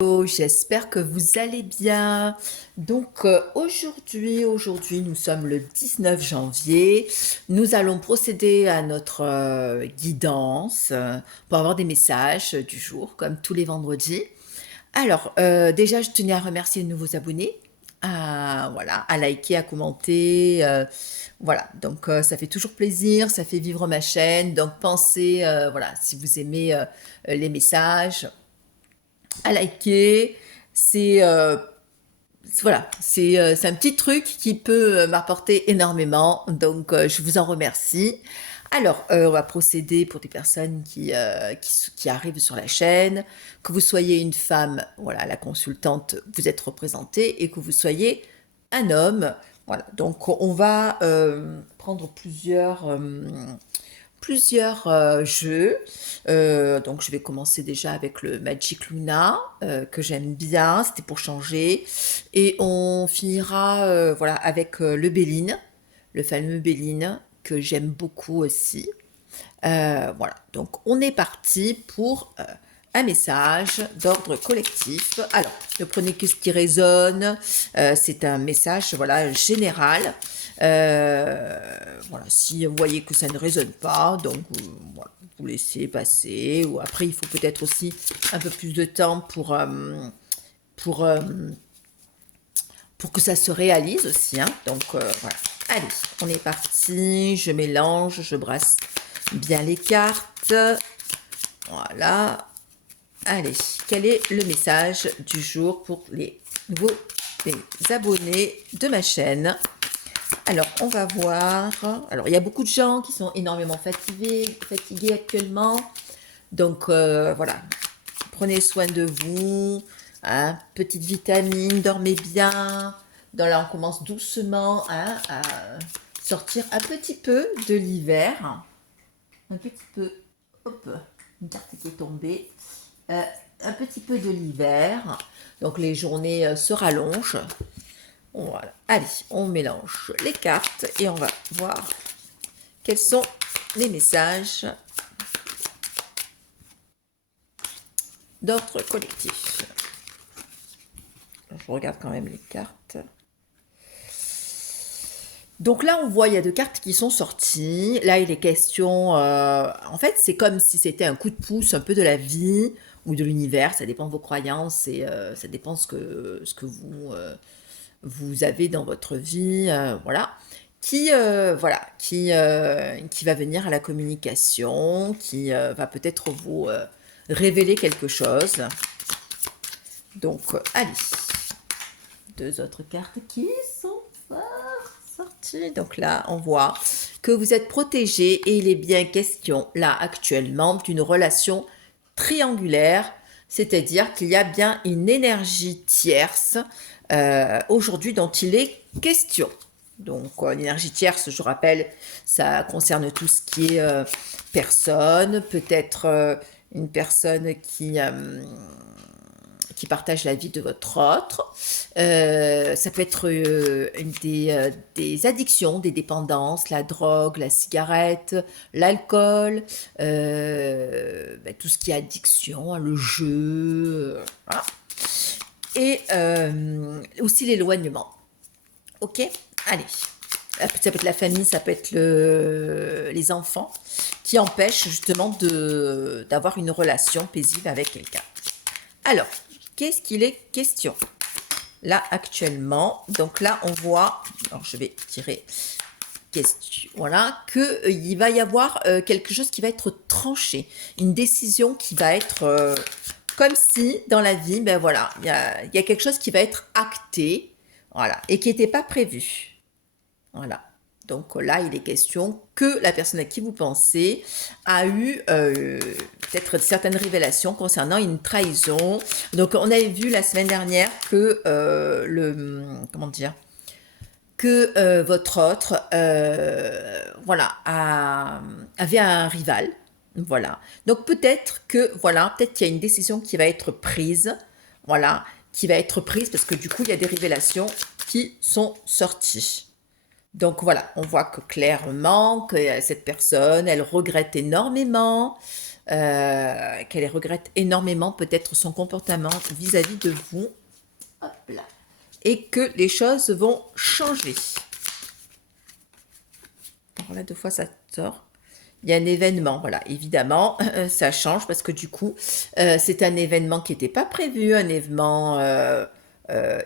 Hello, j'espère que vous allez bien. Donc aujourd'hui, nous sommes le 19 janvier. Nous allons procéder à notre guidance pour avoir des messages du jour, comme tous les vendredis. Alors, déjà, je tenais à remercier de nouveaux abonnés, à liker, à commenter. Voilà, donc ça fait toujours plaisir, ça fait vivre ma chaîne. Donc pensez, voilà, si vous aimez les messages, à liker. C'est voilà, c'est un petit truc qui peut m'apporter énormément, donc je vous en remercie. Alors, on va procéder pour des personnes qui arrivent sur la chaîne, que vous soyez une femme, voilà, la consultante, vous êtes représentée, et que vous soyez un homme, voilà. Donc, on va prendre plusieurs jeux. Donc je vais commencer déjà avec le Magic Luna, que j'aime bien, c'était pour changer. Et on finira voilà, avec le Béline, le fameux Béline, que j'aime beaucoup aussi. Voilà, donc on est parti pour un message d'ordre collectif. Alors, ne prenez que ce qui résonne, c'est un message voilà, général. Voilà, si vous voyez que ça ne résonne pas, donc voilà, vous laissez passer. Ou après, il faut peut-être aussi un peu plus de temps pour, euh, pour que ça se réalise aussi. Hein. Donc voilà, allez, on est parti. Je mélange, je brasse bien les cartes. Voilà. Allez, quel est le message du jour pour les nouveaux abonnés de ma chaîne? Alors, on va voir. Alors, il y a beaucoup de gens qui sont énormément fatigués actuellement. Donc, voilà. Prenez soin de vous. Hein, petite vitamine, dormez bien. Donc là, on commence doucement à sortir un petit peu de l'hiver. Un petit peu. Hop, une carte qui est tombée. Euh, un petit peu de l'hiver. Donc, les journées se rallongent. Voilà. Allez, on mélange les cartes et on va voir quels sont les messages d'ordre collectif. Je regarde quand même les cartes. Donc là, on voit, il y a deux cartes qui sont sorties. Là, il est question... en fait, c'est comme si c'était un coup de pouce un peu de la vie ou de l'univers. Ça dépend de vos croyances et ça dépend ce que vous avez dans votre vie. Voilà. Qui va venir à la communication, qui va peut-être vous révéler quelque chose. Donc, allez, deux autres cartes qui sont sorties. Donc là, on voit que vous êtes protégé et il est bien question, là, actuellement, d'une relation triangulaire, c'est-à-dire qu'il y a bien une énergie tierce aujourd'hui dont il est question. Donc, l'énergie tierce, je rappelle, ça concerne tout ce qui est personne, peut-être une personne qui partage la vie de votre autre. Ça peut être des addictions, des dépendances, la drogue, la cigarette, l'alcool, tout ce qui est addiction, hein, le jeu, voilà. Et aussi l'éloignement. Ok, allez. Ça peut être la famille, ça peut être les enfants qui empêchent justement d'avoir une relation paisible avec quelqu'un. Alors, qu'est-ce qu'il est question là actuellement? Donc là, on voit, alors je vais tirer question, voilà, qu'il va y avoir quelque chose qui va être tranché, une décision qui va être comme si dans la vie, ben voilà, il y a quelque chose qui va être acté, voilà, et qui n'était pas prévu. Voilà. Donc là, il est question que la personne à qui vous pensez a eu peut-être certaines révélations concernant une trahison. Donc on avait vu la semaine dernière que votre autre voilà avait un rival. Voilà. Donc peut-être qu'il y a une décision qui va être prise. Voilà, qui va être prise parce que du coup, il y a des révélations qui sont sorties. Donc voilà, on voit que clairement que cette personne, elle regrette énormément. qu'elle regrette énormément peut-être son comportement vis-à-vis de vous. Hop là. Et que les choses vont changer. Alors là, 2 fois, ça sort. Il y a un événement, voilà, évidemment, ça change parce que du coup, c'est un événement qui n'était pas prévu, un événement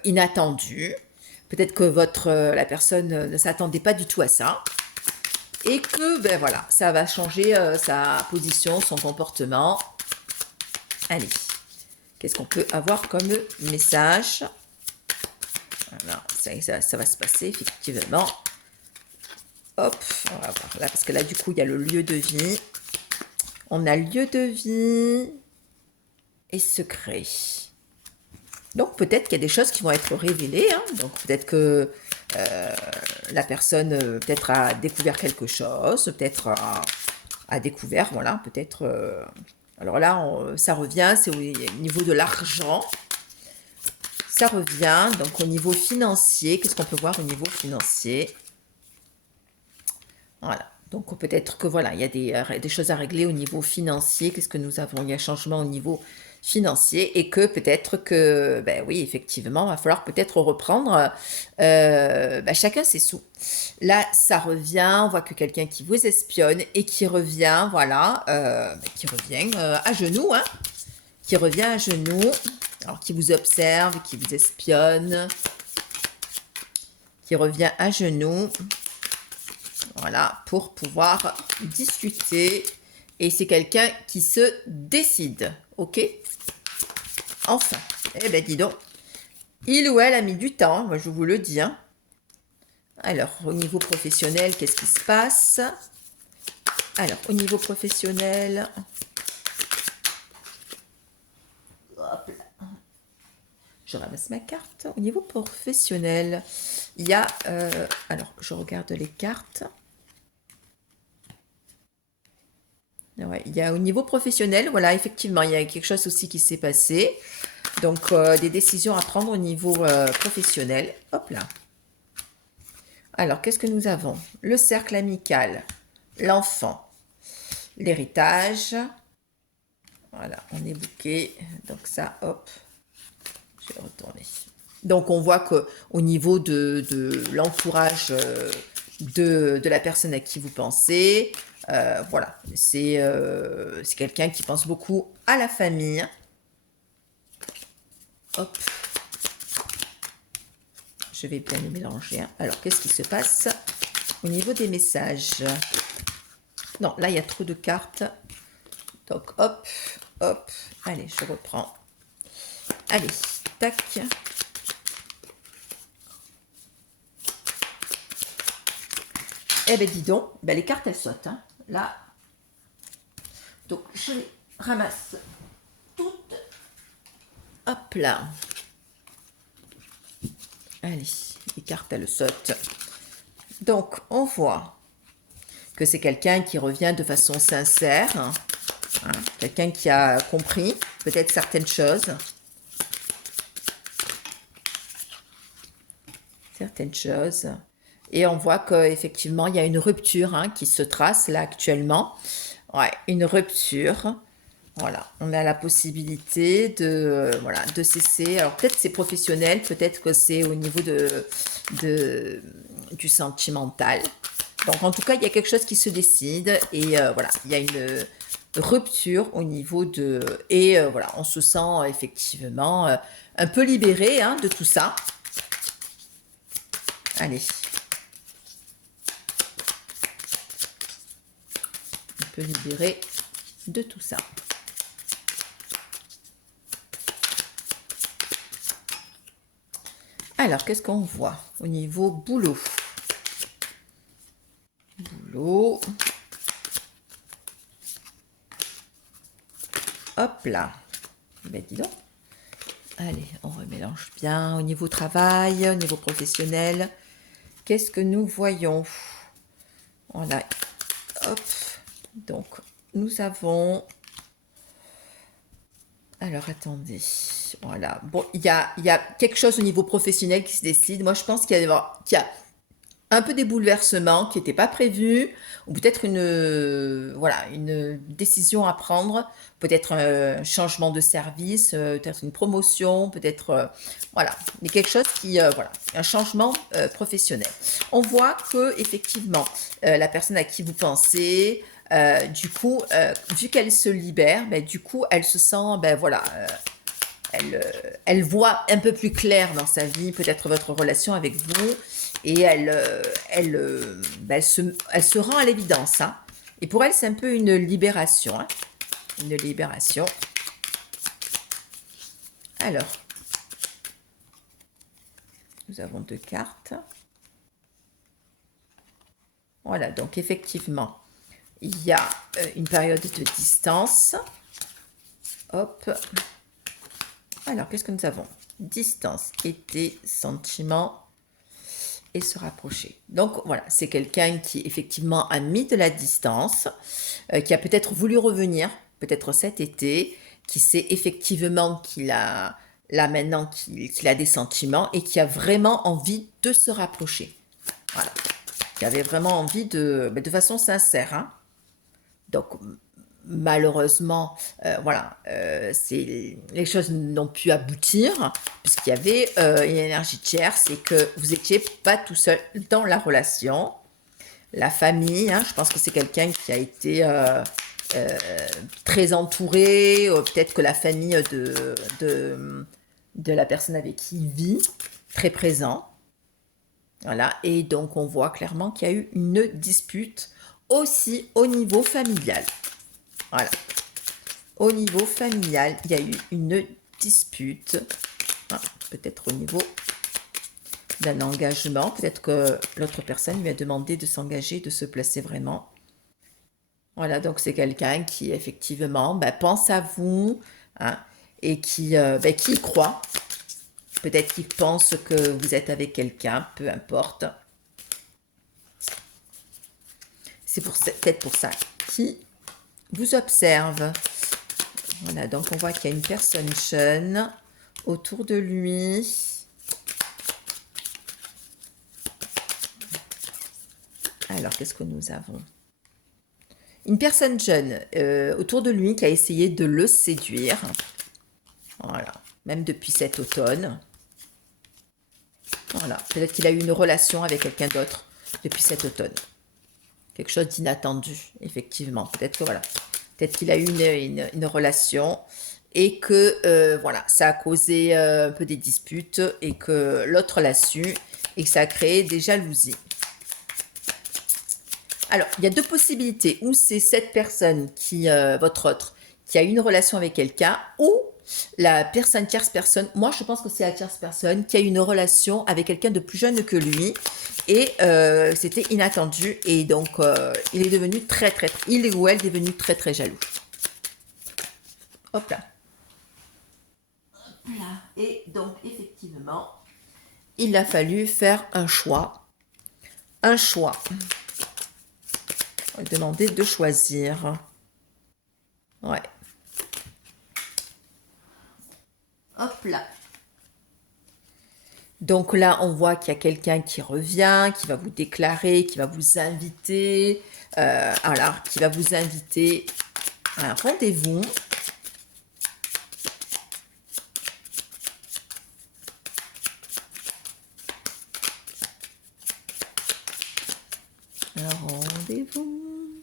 inattendu. Peut-être que la personne ne s'attendait pas du tout à ça. Et que, ben voilà, ça va changer sa position, son comportement. Allez, qu'est-ce qu'on peut avoir comme message? Voilà, ça va se passer, effectivement. Hop, on va voir là, parce que là, du coup, il y a le lieu de vie. On a lieu de vie et secret. Donc, peut-être qu'il y a des choses qui vont être révélées. Hein. Donc, peut-être que la personne peut-être a découvert quelque chose, peut-être a découvert, voilà, peut-être... alors là, ça revient, c'est au niveau de l'argent. Ça revient, donc au niveau financier. Qu'est-ce qu'on peut voir au niveau financier? Voilà. Donc peut-être que voilà, il y a des choses à régler au niveau financier. Qu'est-ce que nous avons? Il y a un changement au niveau financier et que peut-être que, ben oui, effectivement, il va falloir peut-être reprendre chacun ses sous. Là, ça revient, on voit que quelqu'un qui vous espionne et qui revient, voilà, qui revient à genoux, hein, qui revient à genoux, alors qui vous observe, qui vous espionne, qui revient à genoux. Voilà, pour pouvoir discuter. Et c'est quelqu'un qui se décide. Ok? Enfin. Eh ben, dis donc. Il ou elle a mis du temps, moi je vous le dis. Hein. Alors, au niveau professionnel, qu'est-ce qui se passe? Alors, au niveau professionnel... Hop là. Je ramasse ma carte. Au niveau professionnel, il y a... alors, je regarde les cartes. Ouais, il y a au niveau professionnel, voilà, effectivement, il y a quelque chose aussi qui s'est passé. Donc, des décisions à prendre au niveau professionnel. Hop là. Alors, qu'est-ce que nous avons? Le cercle amical, l'enfant, l'héritage. Voilà, on est bouqué. Donc ça, hop, je vais retourner. Donc, on voit qu'au niveau de l'entourage de la personne à qui vous pensez, voilà, c'est quelqu'un qui pense beaucoup à la famille. Hop. Je vais bien les mélanger. Hein. Alors, qu'est-ce qui se passe au niveau des messages? Non, là, il y a trop de cartes. Donc, hop, hop. Allez, je reprends. Allez, tac. Eh ben, dis donc, ben, les cartes, elles sautent. Hein. Là. Donc, je les ramasse toutes. Hop là. Allez, les cartes, elles sautent. Donc, on voit que c'est quelqu'un qui revient de façon sincère. Hein, quelqu'un qui a compris peut-être certaines choses. Certaines choses. Et on voit qu'effectivement, il y a une rupture hein, qui se trace là actuellement. Ouais, une rupture. Voilà, on a la possibilité voilà, de cesser. Alors peut-être c'est professionnel, peut-être que c'est au niveau du sentimental. Donc en tout cas, il y a quelque chose qui se décide et voilà, il y a une rupture au niveau de... Et voilà, on se sent effectivement un peu libéré hein, de tout ça. Allez. Un peu libéré de tout ça. Alors, qu'est-ce qu'on voit au niveau boulot? Boulot. Hop là. Ben, dis donc. Allez, on remélange bien au niveau travail, au niveau professionnel. Qu'est-ce que nous voyons? Voilà. Hop. Donc, nous avons... Alors, attendez. Voilà. Bon, il y a quelque chose au niveau professionnel qui se décide. Moi, je pense qu'il y a un peu des bouleversements qui n'étaient pas prévus, ou peut-être voilà, une décision à prendre, peut-être un changement de service, peut-être une promotion, peut-être, voilà, mais quelque chose qui, voilà, un changement professionnel. On voit que effectivement, la personne à qui vous pensez, du coup, vu qu'elle se libère, ben, du coup, elle se sent, ben voilà, elle voit un peu plus clair dans sa vie, peut-être votre relation avec vous, et ben, elle se rend à l'évidence. Hein. Et pour elle, c'est un peu une libération. Hein. Une libération. Alors, nous avons 2 cartes. Voilà, donc effectivement, il y a une période de distance. Hop. Alors, qu'est-ce que nous avons? Distance, été, sentiment et se rapprocher. Donc voilà, c'est quelqu'un qui effectivement a mis de la distance, qui a peut-être voulu revenir, peut-être cet été, qui sait effectivement qu'il a, là maintenant qu'il a des sentiments et qui a vraiment envie de se rapprocher. Voilà, qui avait vraiment envie de façon sincère. Hein. Donc malheureusement, voilà, les choses n'ont pu aboutir puisqu'il y avait une énergie tierce et que vous n'étiez pas tout seul dans la relation. La famille, hein, je pense que c'est quelqu'un qui a été très entouré, peut-être que la famille de la personne avec qui il vit, très présent. Voilà, et donc on voit clairement qu'il y a eu une dispute aussi au niveau familial. Voilà. Au niveau familial, il y a eu une dispute. Ah, peut-être au niveau d'un engagement. Peut-être que l'autre personne lui a demandé de s'engager, de se placer vraiment. Voilà, donc c'est quelqu'un qui effectivement pense à vous hein, et qui y croit. Peut-être qu'il pense que vous êtes avec quelqu'un, peu importe. C'est peut-être pour ça qu'il vous observe. Voilà, donc on voit qu'il y a une personne jeune autour de lui. Alors, qu'est-ce que nous avons? Une personne jeune autour de lui qui a essayé de le séduire. Voilà, même depuis cet automne. Voilà, peut-être qu'il a eu une relation avec quelqu'un d'autre depuis cet automne. Quelque chose d'inattendu, effectivement. Peut-être que voilà. Peut-être qu'il a eu une relation et que voilà, ça a causé un peu des disputes et que l'autre l'a su et que ça a créé des jalousies. Alors, il y a 2 possibilités. Ou c'est cette personne qui, votre autre, qui a une relation avec quelqu'un, ou la personne, tierce personne, moi je pense que c'est la tierce personne qui a une relation avec quelqu'un de plus jeune que lui, et c'était inattendu, et donc il est devenu il ou elle est devenu très très jaloux. Hop là. Hop là. Et donc effectivement, il a fallu faire un choix. Un choix. On va demander de choisir. Ouais. Hop là. Donc là, on voit qu'il y a quelqu'un qui revient, qui va vous déclarer, qui va vous inviter, alors, qui va vous inviter à un rendez-vous. Un rendez-vous.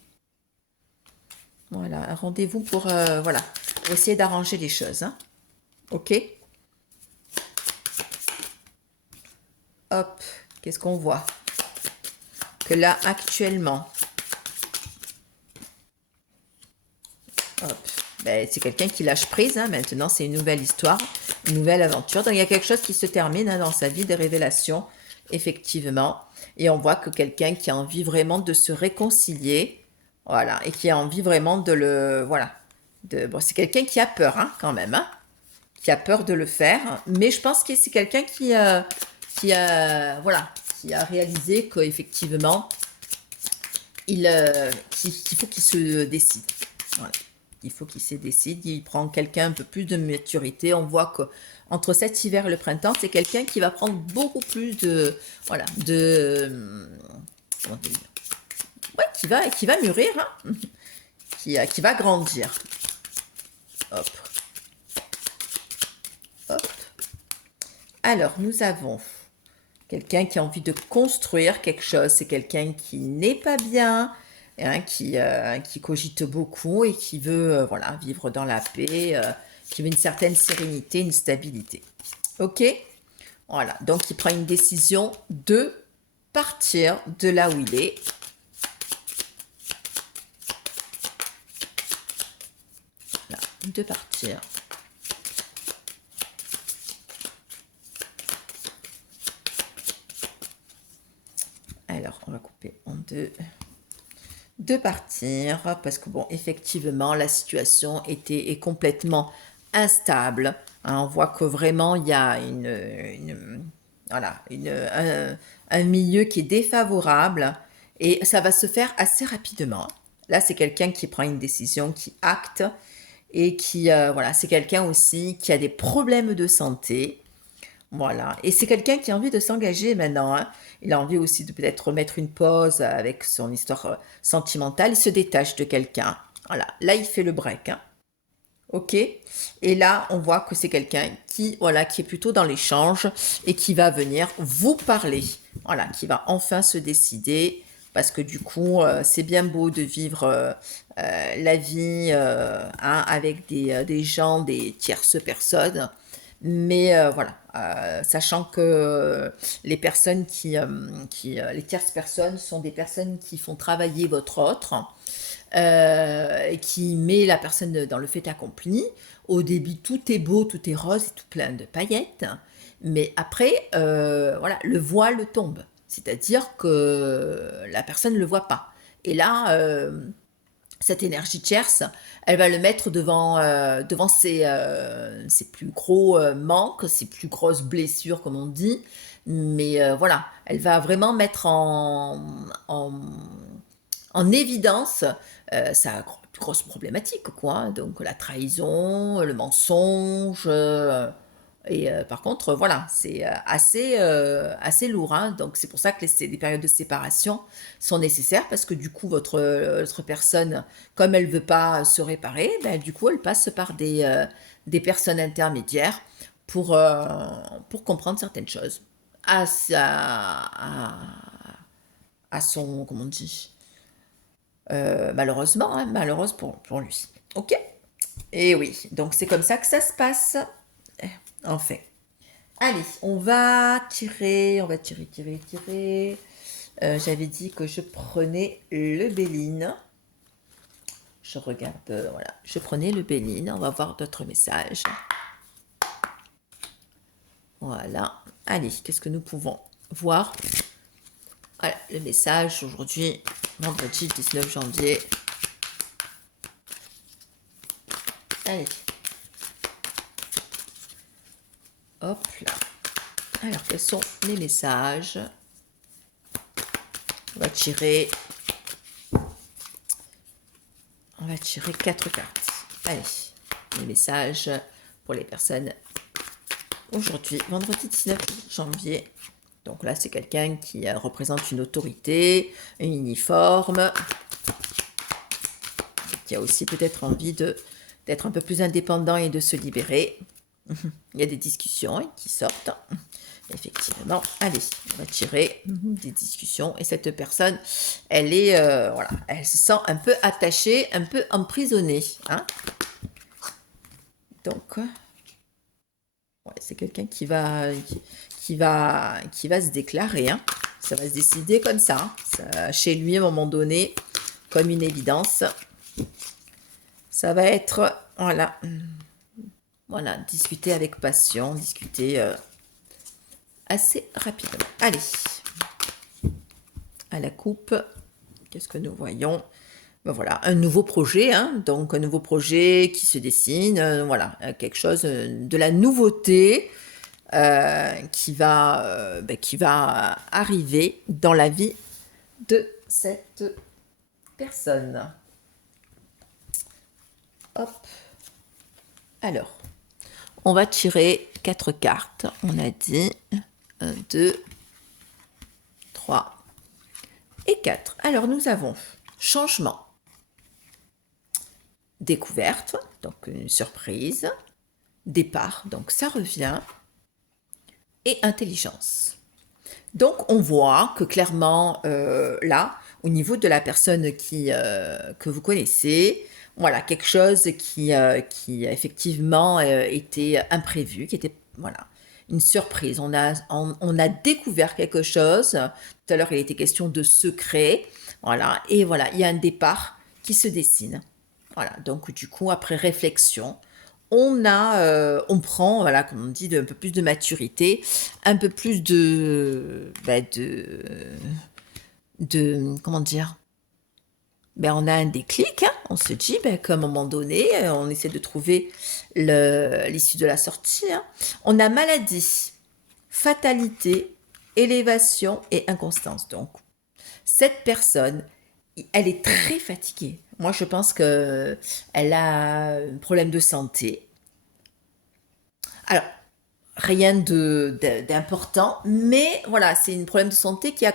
Voilà, un rendez-vous pour, voilà, pour essayer d'arranger les choses. Hein. Ok. Hop, qu'est-ce qu'on voit? Que là, actuellement, hop, c'est quelqu'un qui lâche prise. Hein. Maintenant, c'est une nouvelle histoire, une nouvelle aventure. Donc, il y a quelque chose qui se termine hein, dans sa vie, des révélations, effectivement. Et on voit que quelqu'un qui a envie vraiment de se réconcilier, voilà, et qui a envie vraiment de le, voilà. Bon, c'est quelqu'un qui a peur, hein, quand même, hein, qui a peur de le faire. Mais je pense que c'est quelqu'un voilà, qui a réalisé qu'effectivement, qu'il faut qu'il se décide. Voilà. Il faut qu'il se décide. Il prend quelqu'un un peu plus de maturité. On voit que entre cet hiver et le printemps, c'est quelqu'un qui va prendre beaucoup plus de, voilà, comment dire, ouais, qui va mûrir, hein, qui va grandir. Hop, hop. Alors, nous avons quelqu'un qui a envie de construire quelque chose. C'est quelqu'un qui n'est pas bien, hein, qui cogite beaucoup et qui veut voilà, vivre dans la paix, qui veut une certaine sérénité, une stabilité. Ok? Voilà, donc il prend une décision de partir de là où il est. Là, de partir. Alors, on va couper en deux. De partir, parce que bon, effectivement, la situation est complètement instable. Hein, on voit que vraiment, il y a voilà, un milieu qui est défavorable et ça va se faire assez rapidement. Là, c'est quelqu'un qui prend une décision, qui acte et qui, voilà, c'est quelqu'un aussi qui a des problèmes de santé. Voilà. Et c'est quelqu'un qui a envie de s'engager maintenant, hein. Il a envie aussi de peut-être mettre une pause avec son histoire sentimentale. Il se détache de quelqu'un. Voilà. Là, il fait le break, hein. Ok. Et là, on voit que c'est quelqu'un qui, voilà, qui est plutôt dans l'échange et qui va venir vous parler. Voilà, qui va enfin se décider. Parce que du coup, c'est bien beau de vivre la vie hein, avec des gens, des tierces personnes. Mais voilà, sachant que les personnes les tierces personnes sont des personnes qui font travailler votre autre, et qui met la personne dans le fait accompli. Au début, tout est beau, tout est rose et tout plein de paillettes. Mais après, voilà, le voile tombe. C'est-à-dire que la personne ne le voit pas. Et là, cette énergie tierce, elle va le mettre devant ses plus gros manques, ses plus grosses blessures, comme on dit. Mais voilà, elle va vraiment mettre en évidence sa plus grosse problématique, quoi, hein. Donc la trahison, le mensonge. Et par contre, voilà, c'est assez lourd, hein. Donc c'est pour ça que les périodes de séparation sont nécessaires parce que du coup, votre personne, comme elle ne veut pas se réparer, ben, du coup, elle passe par des personnes intermédiaires pour comprendre certaines choses à son, comment on dit, malheureusement, hein, malheureuse pour lui. Ok? Et oui, donc c'est comme ça que ça se passe. En fait. Allez, on va tirer. J'avais dit que je prenais le Béline. Je regarde, voilà, je prenais le Béline. On va voir d'autres messages. Voilà. Allez, qu'est-ce que nous pouvons voir? Voilà, le message aujourd'hui, vendredi 19 janvier. Allez. Hop là. Alors, quels sont les messages? On va tirer 4 cartes. Allez, les messages pour les personnes aujourd'hui, vendredi 19 janvier. Donc là, c'est quelqu'un qui représente une autorité, un uniforme, qui a aussi peut-être envie d'être un peu plus indépendant et de se libérer. Il y a des discussions qui sortent. Effectivement, allez, on va tirer des discussions. Et cette personne, elle est, voilà, elle se sent un peu attachée, un peu emprisonnée, hein. Donc, ouais, c'est quelqu'un qui va se déclarer, hein. Ça va se décider comme ça, hein. Ça, chez lui, à un moment donné, comme une évidence. Ça va être, voilà, discuter avec passion, discuter assez rapidement. Allez, à la coupe, qu'est-ce que nous voyons? Ben voilà, un nouveau projet, hein, donc un nouveau projet qui se dessine, voilà, quelque chose de la nouveauté qui va arriver dans la vie de cette personne. Hop. Alors, on va tirer 4 cartes. On a dit 1, 2, 3 et 4. Alors, nous avons changement, découverte, donc une surprise, départ, donc ça revient, et intelligence. Donc, on voit que clairement, là, au niveau de la personne que vous connaissez, voilà, quelque chose qui a effectivement été imprévu, qui était, voilà, une surprise. On a découvert quelque chose. Tout à l'heure, il était question de secret. Voilà, et voilà, il y a un départ qui se dessine. Voilà, donc du coup, après réflexion, on prend, voilà, comme on dit, un peu plus de maturité, un peu plus comment dire, on a un déclic, hein. On se dit qu'à un moment donné, on essaie de trouver l'issue de la sortie, hein. On a maladie, fatalité, élévation et inconstance. Donc, cette personne, elle est très fatiguée. Moi, je pense qu'elle a un problème de santé. Alors, rien d'important, mais voilà, c'est un problème de santé qui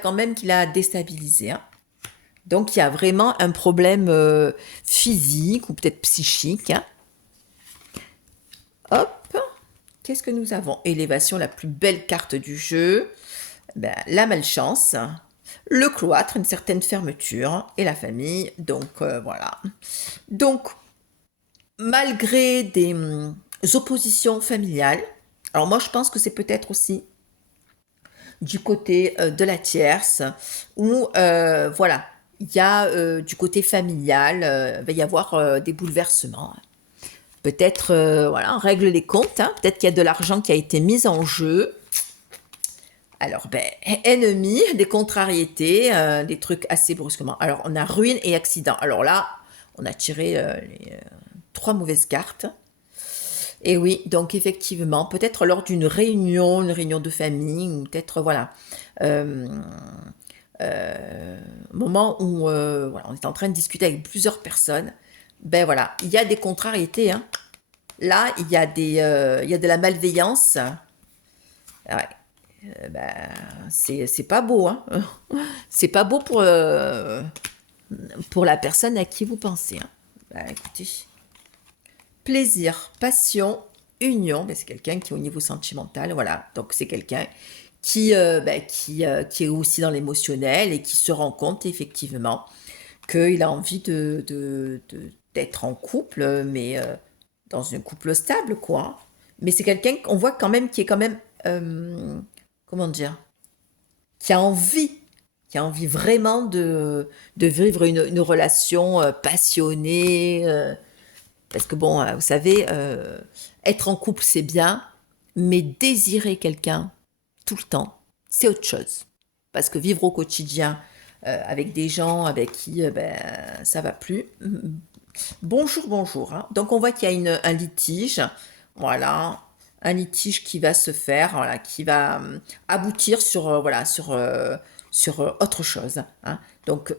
l'a déstabilisé, hein. Donc, il y a vraiment un problème physique ou peut-être psychique, hein. Hop, qu'est-ce que nous avons? Élévation, la plus belle carte du jeu. La malchance, le cloître, une certaine fermeture, et la famille. Donc, voilà. Donc, malgré des oppositions familiales, alors moi, je pense que c'est peut-être aussi du côté de la tierce, où, voilà, il y a du côté familial, il va y avoir des bouleversements. Peut-être, voilà, on règle les comptes, hein. Peut-être qu'il y a de l'argent qui a été mis en jeu. Alors, ennemi, des contrariétés, des trucs assez brusquement. Alors, on a ruine et accident. Alors là, on a tiré les 3 mauvaises cartes. Et oui, donc effectivement, peut-être lors d'une réunion, une réunion de famille, ou peut-être, voilà, euh, moment où voilà, on est en train de discuter avec plusieurs personnes, voilà, il y a des contrariétés, hein. Là, il y a de la malveillance. Ouais. C'est pas beau, hein. C'est pas beau pour la personne à qui vous pensez, hein. Écoutez, plaisir, passion, union, c'est quelqu'un qui est au niveau sentimental, voilà. Donc c'est quelqu'un qui est aussi dans l'émotionnel et qui se rend compte effectivement qu'il a envie d'être en couple, mais dans un couple stable, quoi. Mais c'est quelqu'un qu'on voit quand même qui est quand même, comment dire, qui a envie vraiment de vivre une relation passionnée. Parce que bon, vous savez, être en couple, c'est bien, mais désirer quelqu'un tout le temps, c'est autre chose. Parce que vivre au quotidien avec des gens avec qui ça va plus. Bonjour, bonjour, hein. Donc on voit qu'il y a un litige, voilà, un litige qui va se faire, voilà, qui va aboutir sur, voilà, sur autre chose, hein. Donc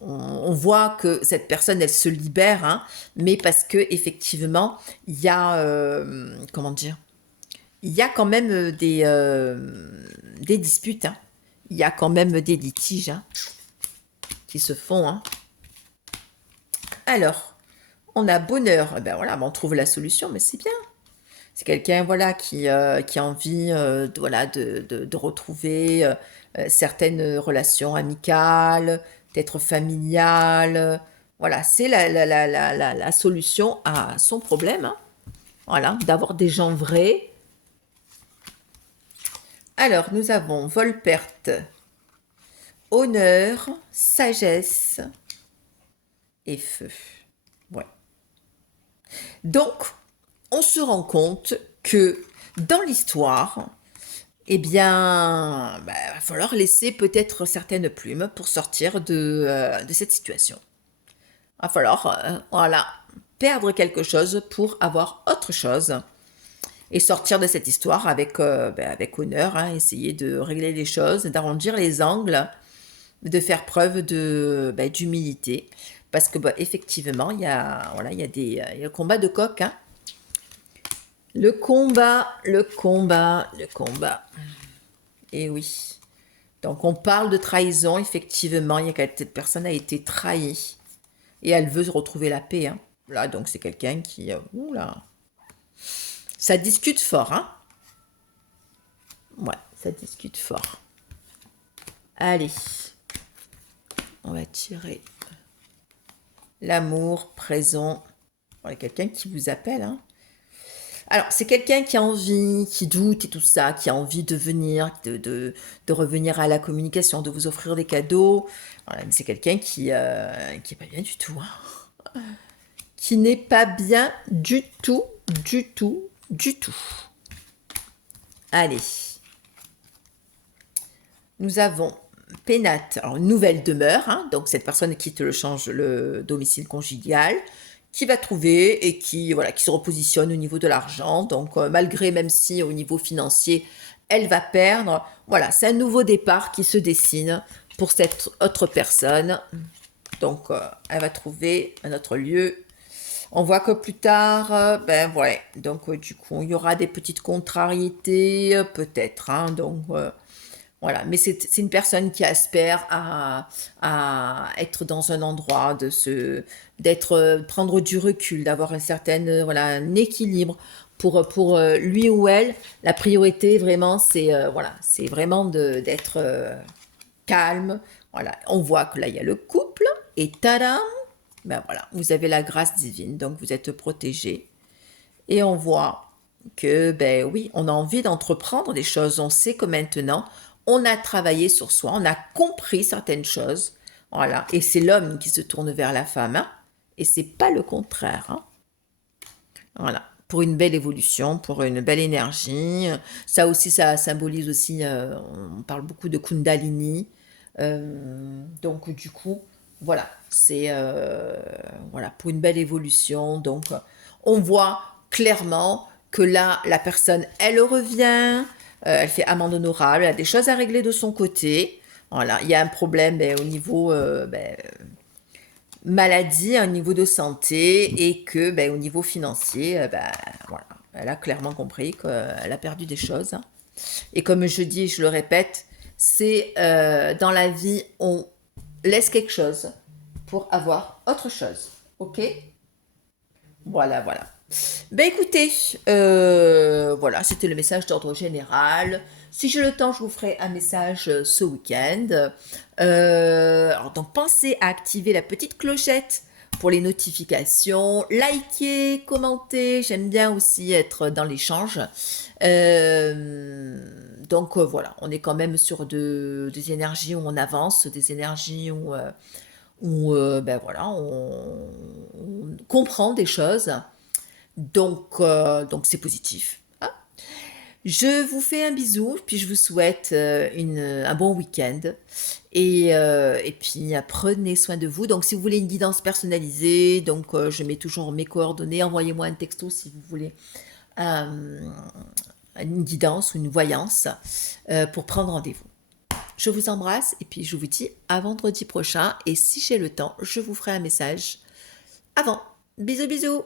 on voit que cette personne, elle se libère, hein, mais parce que effectivement, il y a, comment dire, il y a quand même des disputes, hein. Il y a quand même des litiges, hein, qui se font, hein. Alors, on a bonheur, voilà, on trouve la solution, mais c'est bien. C'est quelqu'un, voilà, qui a envie voilà, de retrouver certaines relations amicales, peut-être familiales. Voilà, c'est la solution à son problème, hein. Voilà, d'avoir des gens vrais. Alors, nous avons vol-perte, honneur, sagesse et feu. Ouais. Donc, on se rend compte que dans l'histoire, va falloir laisser peut-être certaines plumes pour sortir de cette situation. Il va falloir, voilà, perdre quelque chose pour avoir autre chose et sortir de cette histoire avec honneur, hein, essayer de régler les choses, d'arrondir les angles, de faire preuve d'humilité. Parce que, bah, effectivement, il y a, voilà, il y a le combat de coq, hein. Le combat, le combat, le combat. Et oui. Donc, on parle de trahison, effectivement. Il y a cette personne a été trahie. Et elle veut retrouver la paix, hein. Là, donc, c'est quelqu'un qui... oula. Ça discute fort, hein. Ouais, ça discute fort. Allez. On va tirer l'amour présent. Voilà, quelqu'un qui vous appelle, hein. Alors, c'est quelqu'un qui a envie, qui doute et tout ça, qui a envie de venir, de revenir à la communication, de vous offrir des cadeaux. Voilà, mais c'est quelqu'un qui est pas bien du tout, hein. Qui n'est pas bien du tout, du tout, du tout. Allez. Nous avons Pénate, alors une nouvelle demeure, hein, donc cette personne quitte le domicile conjugal, qui va trouver et qui, voilà, qui se repositionne au niveau de l'argent. Donc, malgré, même si au niveau financier, elle va perdre, voilà, c'est un nouveau départ qui se dessine pour cette autre personne. Donc, elle va trouver un autre lieu. On voit que plus tard, ben ouais, donc du coup, il y aura des petites contrariétés, peut-être, hein, donc voilà, mais c'est une personne qui aspire à être dans un endroit, prendre du recul, d'avoir un certain, voilà, un équilibre pour lui ou elle. La priorité, vraiment, voilà, c'est vraiment d'être calme. Voilà, on voit que là, il y a le couple, et tadam, ben voilà, vous avez la grâce divine, donc vous êtes protégé. Et on voit que, ben oui, on a envie d'entreprendre des choses. On sait que maintenant, on a travaillé sur soi, on a compris certaines choses. Voilà. Et c'est l'homme qui se tourne vers la femme, hein, et c'est pas le contraire, hein. Voilà. Pour une belle évolution, pour une belle énergie. Ça aussi, ça symbolise aussi, on parle beaucoup de Kundalini. Donc, du coup, voilà, c'est voilà, pour une belle évolution. Donc, on voit clairement que là, la personne, elle revient, elle fait amende honorable, elle a des choses à régler de son côté. Voilà, il y a un problème, ben, au niveau maladie, un niveau de santé, et que ben, au niveau financier, ben, voilà, elle a clairement compris qu'elle a perdu des choses, hein. Et comme je dis, je le répète, c'est dans la vie, on laisse quelque chose pour avoir autre chose. Ok? Voilà, voilà. Ben écoutez, voilà, c'était le message d'ordre général. Si j'ai le temps, je vous ferai un message ce week-end. Alors donc pensez à activer la petite clochette pour les notifications, liker, commenter. J'aime bien aussi être dans l'échange. Donc voilà, on est quand même sur des énergies où on avance, des énergies où ben voilà, on comprend des choses. Donc c'est positif, hein. Je vous fais un bisou, puis je vous souhaite un bon week-end. Et puis prenez soin de vous. Donc si vous voulez une guidance personnalisée, donc je mets toujours mes coordonnées. Envoyez-moi un texto si vous voulez une guidance ou une voyance pour prendre rendez-vous. Je vous embrasse et puis je vous dis à vendredi prochain. Et si j'ai le temps, je vous ferai un message avant. Bisous, bisous.